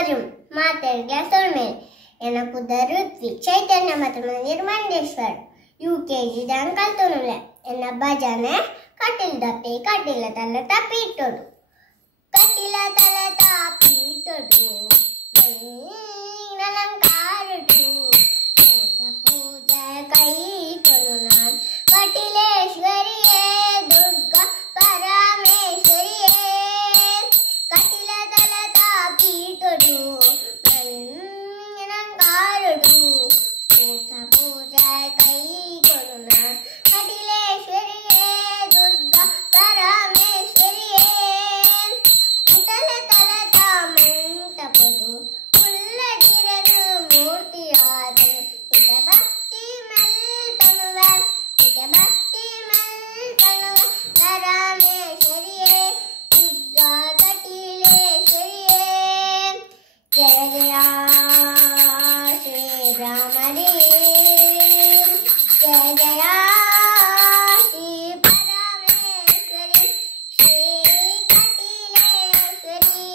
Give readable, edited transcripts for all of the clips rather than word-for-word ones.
ಆರ್ಯಂ ಮಾತೆರ್ಗೆ ಸೊಳ್ಮೇಲೆ ಎನ್ನ ಕುದರು ಚೈತನ್ಯ ಮತ್ತು ಮಂದಿರ ಮಂಡೇಶ್ವರ UKG ಅಂಕಲ್ ತುನುಲೆ ಎನ್ನ ಭಜನೆ ಕಟ್ಟಿಲ ತಲೆ ತಪ್ಪಿಟ್ಟೋಡು ಕಟ್ಟಿಲ ತಲೆ ತಪ್ಪಿಟ್ಟೋಡು ಅಲಂಕಾರಡು ಪೂಜೆ ಕೈ ಕೊಡು ನಾನು ಕಟಿಲೇಶ್ವರಿಯೇ ದುರ್ಗಾ ಪರಮೇಶ್ವರಿಯೇ ಕಟಿಲ ತಲೆ ತಪ್ಪಿಟ್ಟೋಡು ಅಲಂಕಾರಡು ಪೂಜೆ ಕೈ ಕೊಡು ನಾನು ಕಟಿಲೇಶ್ವರಿಯೇ ದುರ್ಗಾ ಪರಮೇಶ್ವರಿಯೇ ಉದಲ ತಲದ ಮಂಟಪದು ಉಲ್ಲಗಿರನು ಮೂರ್ತಿಯಾದೆ ಇದ ಭಕ್ತಿ ಮೆಲ್ತನುವೆ ಪರಮೇಶ್ವರಿಯೇ ದುರ್ಗಾ ಕಟಿಲೇಶ್ವರಿಯೇ ಜಯ ಜಯ ಶ್ರೀರಾಮರೇ ಜಯ ಜಯ ಶ್ರೀ ಪರಮೇಶ್ವರಿ ಶ್ರೀ ಕಟಿಲೇಶ್ವರಿ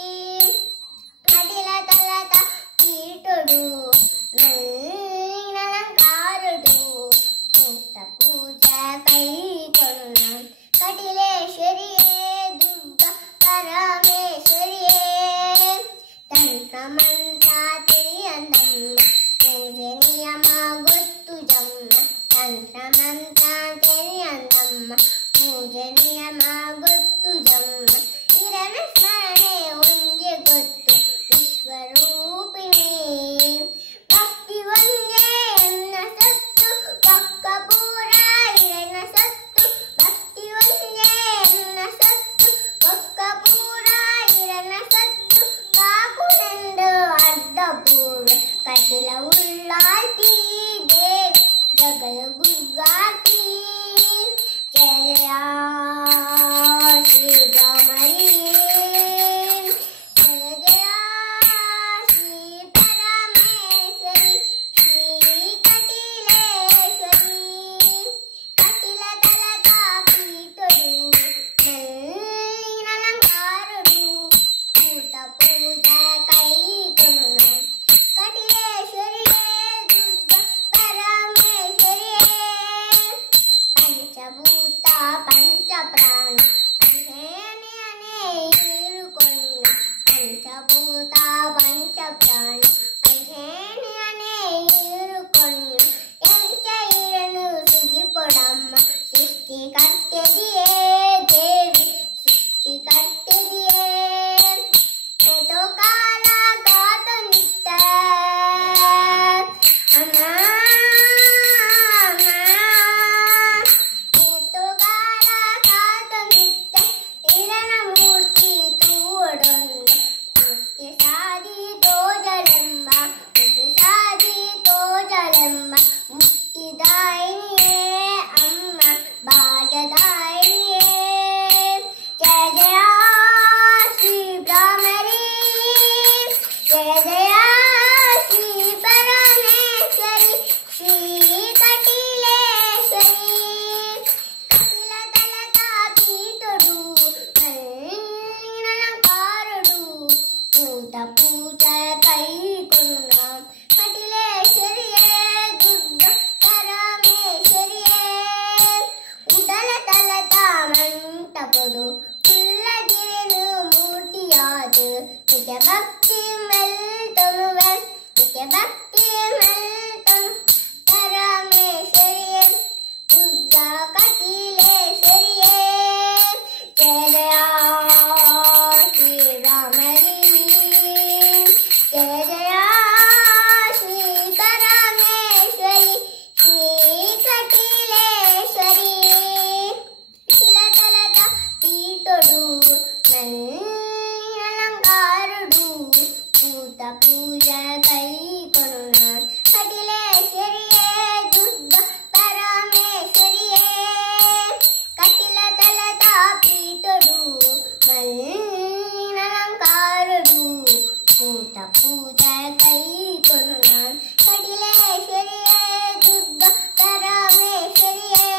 ಕಟಿಲ ತಲದ ಪೀಠುಡು ಅಲಂಕಾರಡು ಮುಕ್ತ ಪೂಜೆ ಕೈ ಕೊಡು ಕಟಿಲೇಶ್ವರಿಯೇ ದುರ್ಗಾ ಪರಮೇಶ್ವರಿಯೇ ತಂತ್ರ ಮಂತ್ರ ತಿಳಿಯಂದಮ್ಮ ಪೂಜೆ ನಿಯಮ ಗೊತ್ತು ಜಮ್ಮ ತಂತ್ರ ಮಂತ್ರ ತಿಳಿಯಂದಮ್ಮ ಪೂಜೆ ನಿಯಮ ಗೊತ್ತು ಜಮ್ಮ ಇರನ ಸ್ಮರಣೆ ಒಂದೇ ಗೊತ್ತು ವಿಶ್ವರೂಪಿಣಿ ಭಕ್ತಿ ಒಂದೇ ಎನ್ನ ಸತ್ತು ಪಕ್ಕ ಪೂರ ಇರನ ಸತ್ತು ಭಕ್ತಿ ಒಂದೇ ಎನ್ನ ಸತ್ತು ಪಕ್ಕ ಪೂರ ಇರನ ಸತ್ತು ಕಾಕುಡೆಂದು ಅರ್ಧ ಪೂರ್ವ ಕಟಿಲ ಉಳ್ಳಾತಿ ದೇವಿ ಜಗಲ ಗುಗ್ಗಾತಿ ಜಯ ಜಯ ಶ್ರೀರಾಮರೇ ಜಯ ಜಯ ಶ್ರೀ ಪರಮೇಶ್ವರಿ ಶ್ರೀ ಕಟಿಲೇಶ್ವರಿ ಕಟಿಲ ತಲದ ಪೀಠುಡು ಅಲಂಕಾರಡು ಊಟ ಪೂಜೆ ಕೈ ಕೊಡು ಕಟಿಲೇಶ್ವರಿಯೇ ದುರ್ಗಾ ಪರಮೇಶ್ವರಿಯೇ ಪಂಚಭೂತ ಪಂಚಪ್ರಾಣ ಅನೇನೆ ಇರುಕೊಂಡು ಪಂಚಭೂತ ಪಂಚಪ್ರಾಣ ಅನೇನೆ ಇರುಕೊಂಡು ಎಂಚ ಇರನು ಸಿಗಿಪೊಡಮ್ಮ ಸೃಷ್ಟಿ ಕರ್ತೆದಿಯೇ ದೇವಿ ಸೃಷ್ಟಿ ಕರ್ತೆದಿಯೇ ಎದೋ ಕಾಲ ಗಾತು ನಿತ್ತ ಅಮ್ಮ ಎದೋ ಕಾಲ ಗಾತು ನಿತ್ತ ಇರನ ಮೂರ್ತಿ ತೂವಡೊಂದು ಮುಕ್ತಿ ಸಾದಿ ತೋಜಲೆಂಬ ಮುಕ್ತಿ ಸಾದಿ ತೋಜಲೆಂಬ ಮುಕ್ತಿದಾಯಿನಿಯೇ ಅಮ್ಮ ಭಾಗ್ಯದಾಯಿನಿಯೇ ಜಯ ಜಯ ಶ್ರೀರಾಮರೇ ಜಯ ಜಯ ಶ್ರೀ ಪರಮೇಶ್ವರಿ ಶ್ರೀ ಕಟಿಲೇಶ್ವರಿ ಕಟಿಲ ತಲದ ಪೀಠುಡು ಅಲಂಕಾರಡು ಊಟ ಪೂಜೆ ಕೈ ಕೊಡು ಕಟಿಲೇಶ್ವರಿಯೇ ದುರ್ಗಾ ಪರಮೇಶ್ವರಿಯೇ ಉದಲ ತಲದ ಮಂಟಪದು ಉಲ್ಲಗಿರನು ಮೂರ್ತಿಯಾದು ನಿತ್ಯ ಭಕ್ತಿ ಮೆಲ್ತನುವೆ ನಿತ್ಯ ಭಕ್ತಿ ಮೆಲ್ತನು ಪರಮೇಶ್ವರಿಯೇ ದುರ್ಗಾ ಕಟಿಲೇಶ್ವರಿಯೇ ಜಯ ಜಯ ಶ್ರೀರಾಮರೇ ಜಯ ಜಯ ಶ್ರೀ ಪರಮೇಶ್ವರಿ ಶ್ರೀ ಕಟಿಲೇಶ್ವರಿ ಕಟಿಲ ತಲದ ಪೀಠುಡು ಅಲಂಕಾರಡು ಊಟ ಪೂಜೆ ಕೈ ಕೊಡು ಕಟಿಲೇಶ್ವರಿಯೇ ದುರ್ಗಾ ಪರಮೇಶ್ವರಿಯೇ ಕಟಿಲ ತಲದ ಪೀಠುಡು ಅಲಂಕಾರಡು ಊಟ ಪೂಜೆ ಕೈ ಕೊಡು ಕಟಿಲೇಶ್ವರಿಯೇ ದುರ್ಗಾ ಪರಮೇಶ್ವರಿಯೇ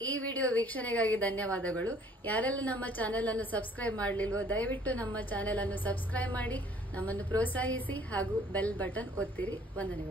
ಈ ವಿಡಿಯೋ ವೀಕ್ಷಣೆಗಾಗಿ ಧನ್ಯವಾದಗಳು. ಯಾರೆಲ್ಲ ನಮ್ಮ ಚಾನೆಲ್ ಅನ್ನು ಸಬ್ಸ್ಕ್ರೈಬ್ ಮಾಡಲಿಲ್ವೋ ದಯವಿಟ್ಟು ನಮ್ಮ ಚಾನೆಲ್ ಅನ್ನು ಸಬ್ಸ್ಕ್ರೈಬ್ ಮಾಡಿ ನಮ್ಮನ್ನು ಪ್ರೋತ್ಸಾಹಿಸಿ ಹಾಗೂ ಬೆಲ್ ಬಟನ್ ಒತ್ತಿರಿ. ವಂದನೆಗಳು.